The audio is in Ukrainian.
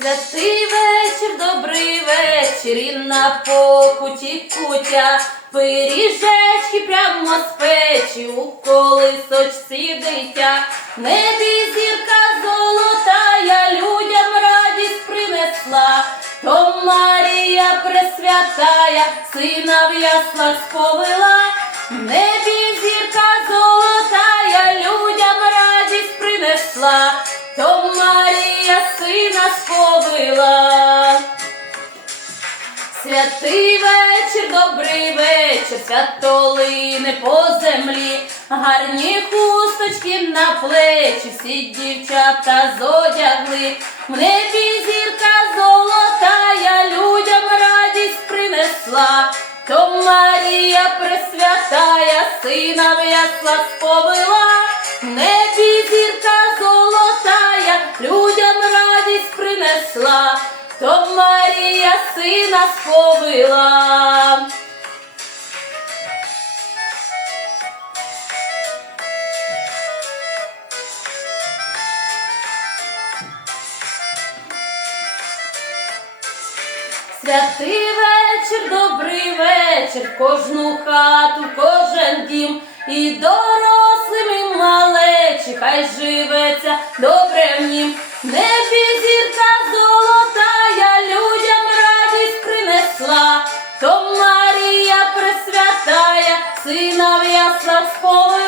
Святий вечір, добрий вечір, і на покуті кутя, пиріжечки прямо з печі, у колисочці дитя, небі зірка золотая, людям радість принесла, то Марія Пресвятая, сина в яслах сповила, небі зірка золотая, сина сповила. Святий вечір, добрий вечір, святолине по землі, гарні хусточки на плечі, всі дівчата зодягли, в небі зірка золотая, людям радість принесла, то Марія Пресвятая, сина в яслах сповила, в небі зірка сина сповила. Святий вечір, добрий вечір, кожну хату, кожен дім, і дорослим, і малечі, хай живеться добре в нім. Сина в яслах небі